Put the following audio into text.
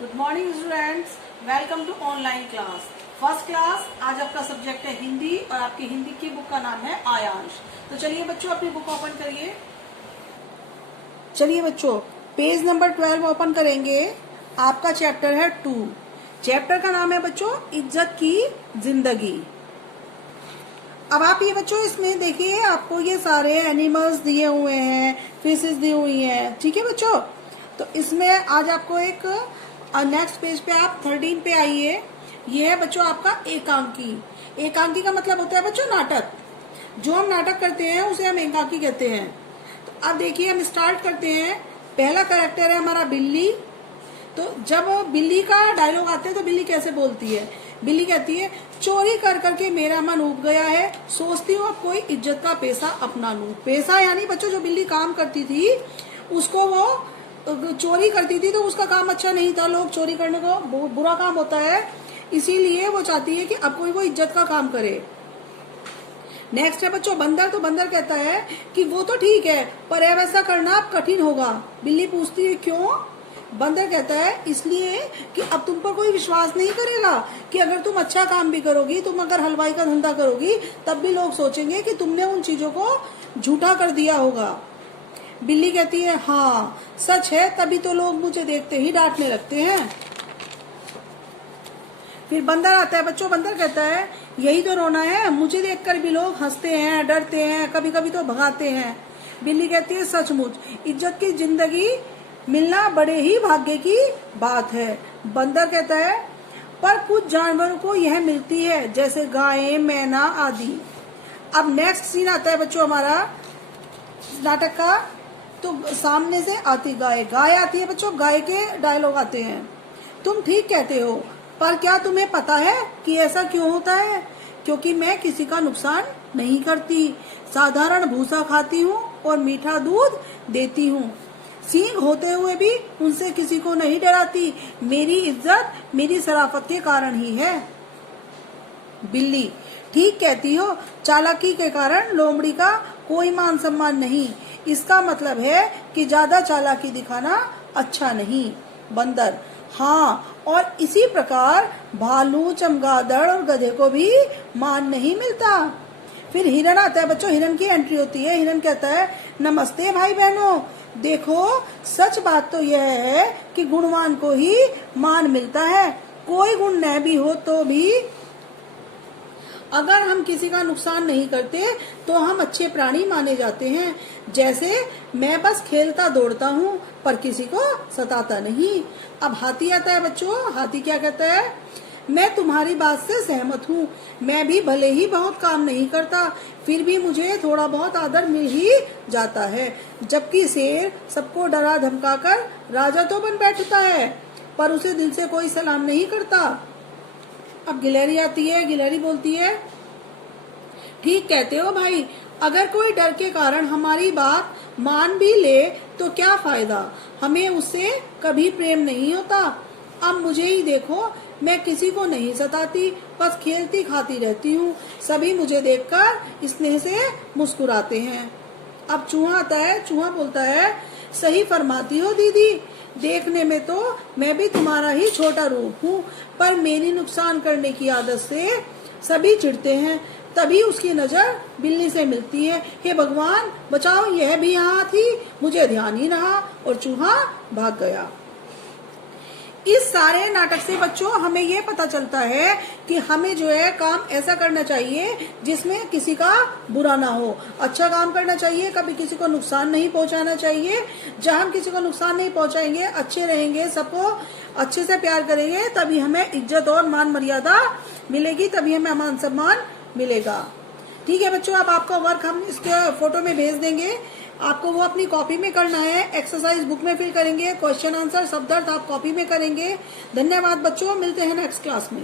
Good morning students, welcome to online class. First class आज आपका subject है हिंदी और आपकी हिंदी की बुक का नाम है आयांश। तो चलिए बच्चों अपनी बुक ओपन करिए। चलिए बच्चों पेज नंबर 12 ओपन करेंगे। आपका चैप्टर है 2। चैप्टर का नाम है बच्चों इज्जत की जिंदगी। अब आप ये बच्चों इसमें देखिए, आपको ये सारे एनिमल्स दिए हुए हैं, फिशेस दी हुई हैं, ठीक है बच्चों। तो इसमें आज आपको एक नेक्स्ट पेज पे आप 13 पे आइए। ये है बच्चों आपका एकांकी। एकांकी का मतलब होता है बच्चों नाटक। जो हम नाटक करते हैं उसे हम एकांकी कहते हैं। तो अब देखिए हम स्टार्ट करते हैं। पहला कैरेक्टर है हमारा बिल्ली। तो जब बिल्ली का डायलॉग आते हैं तो बिल्ली कैसे बोलती है? बिल्ली कहती है, चोरी कर करके मेरा मन उब गया है, सोचती हूँ अब कोई इज्जत का पैसा अपना लूं। पैसा यानी बच्चों जो बिल्ली काम करती थी उसको वो चोरी करती थी, तो उसका काम अच्छा नहीं था। लोग चोरी करने को बुरा काम होता है, इसीलिए वो चाहती है कि अब कोई इज्जत का काम करे। नेक्स्ट है बच्चों बंदर। तो बंदर कहता है कि वो तो ठीक है पर अब ऐसा करना अब कठिन होगा। बिल्ली पूछती है क्यों? बंदर कहता है इसलिए कि अब तुम पर कोई विश्वास नहीं करेगा कि अगर तुम अच्छा काम भी करोगी, तुम अगर हलवाई का धंधा करोगी तब भी लोग सोचेंगे कि तुमने उन चीजों को झूठा कर दिया होगा। बिल्ली कहती है हाँ सच है, तभी तो लोग मुझे देखते ही डांटने लगते हैं। फिर बंदर आता है बच्चों। बंदर कहता है यही तो रोना है, मुझे देखकर भी लोग हंसते हैं, डरते हैं, कभी कभी तो भगाते हैं। बिल्ली कहती है सचमुच इज्जत की जिंदगी मिलना बड़े ही भाग्य की बात है। बंदर कहता है पर कुछ जानवरों को यह मिलती है, जैसे गायें, मैना आदि। अब नेक्स्ट सीन आता है बच्चों हमारा नाटक का। तो सामने से आती गाय आती है बच्चों। गाय के डायलॉग आते हैं। तुम ठीक कहते हो, पर क्या तुम्हें पता है कि ऐसा क्यों होता है? क्योंकि मैं किसी का नुकसान नहीं करती, साधारण भूसा खाती हूँ और मीठा दूध देती हूँ। सींग होते हुए भी उनसे किसी को नहीं डराती। मेरी इज्जत मेरी शराफत के कारण ही है। बिल्ली ठीक कहती हो, चालाकी के कारण लोमड़ी का कोई मान सम्मान नहीं। इसका मतलब है कि ज्यादा चालाकी दिखाना अच्छा नहीं। बंदर हाँ, और इसी प्रकार भालू, चमगादड़ और गधे को भी मान नहीं मिलता। फिर हिरन आता है बच्चों। हिरन की एंट्री होती है। हिरन कहता है नमस्ते भाई बहनों, देखो सच बात तो यह है कि गुणवान को ही मान मिलता है। कोई गुण न भी हो तो भी अगर हम किसी का नुकसान नहीं करते तो हम अच्छे प्राणी माने जाते हैं। जैसे मैं बस खेलता दौड़ता हूँ पर किसी को सताता नहीं। अब हाथी आता है बच्चों। हाथी क्या कहता है? मैं तुम्हारी बात से सहमत हूँ। मैं भी भले ही बहुत काम नहीं करता, फिर भी मुझे थोड़ा बहुत आदर मिल ही जाता है। जबकि शेर सबको डरा धमकाकर राजा तो बन बैठता है, पर उसे दिल से कोई सलाम नहीं करता। अब गिलहरी आती है। गिलहरी बोलती है ठीक कहते हो भाई, अगर कोई डर के कारण हमारी बात मान भी ले तो क्या फायदा, हमें उससे कभी प्रेम नहीं होता। अब मुझे ही देखो, मैं किसी को नहीं सताती, बस खेलती खाती रहती हूँ। सभी मुझे देखकर स्नेह से मुस्कुराते हैं। अब चूहा आता है। चूहा बोलता है सही फरमाती हो दीदी, देखने में तो मैं भी तुम्हारा ही छोटा रूप हूँ, पर मेरी नुकसान करने की आदत से सभी चिढ़ते हैं। तभी उसकी नजर बिल्ली से मिलती है। हे भगवान बचाओ, यह भी यहाँ थी, मुझे ध्यान ही रहा और चूहा भाग गया। इस सारे नाटक से बच्चों हमें ये पता चलता है कि हमें जो है काम ऐसा करना चाहिए जिसमें किसी का बुरा ना हो। अच्छा काम करना चाहिए, कभी किसी को नुकसान नहीं पहुंचाना चाहिए। जब हम किसी को नुकसान नहीं पहुंचाएंगे, अच्छे रहेंगे, सबको अच्छे से प्यार करेंगे, तभी हमें इज्जत और मान मर्यादा मिलेगी, तभी हमें मान सम्मान मिलेगा। ठीक है बच्चों, अब आपका वर्क हम इसके फोटो में भेज देंगे। आपको वो अपनी कॉपी में करना है। एक्सरसाइज बुक में फिल करेंगे, क्वेश्चन आंसर शब्दार्थ आप कॉपी में करेंगे। धन्यवाद बच्चों, मिलते हैं नेक्स्ट क्लास में।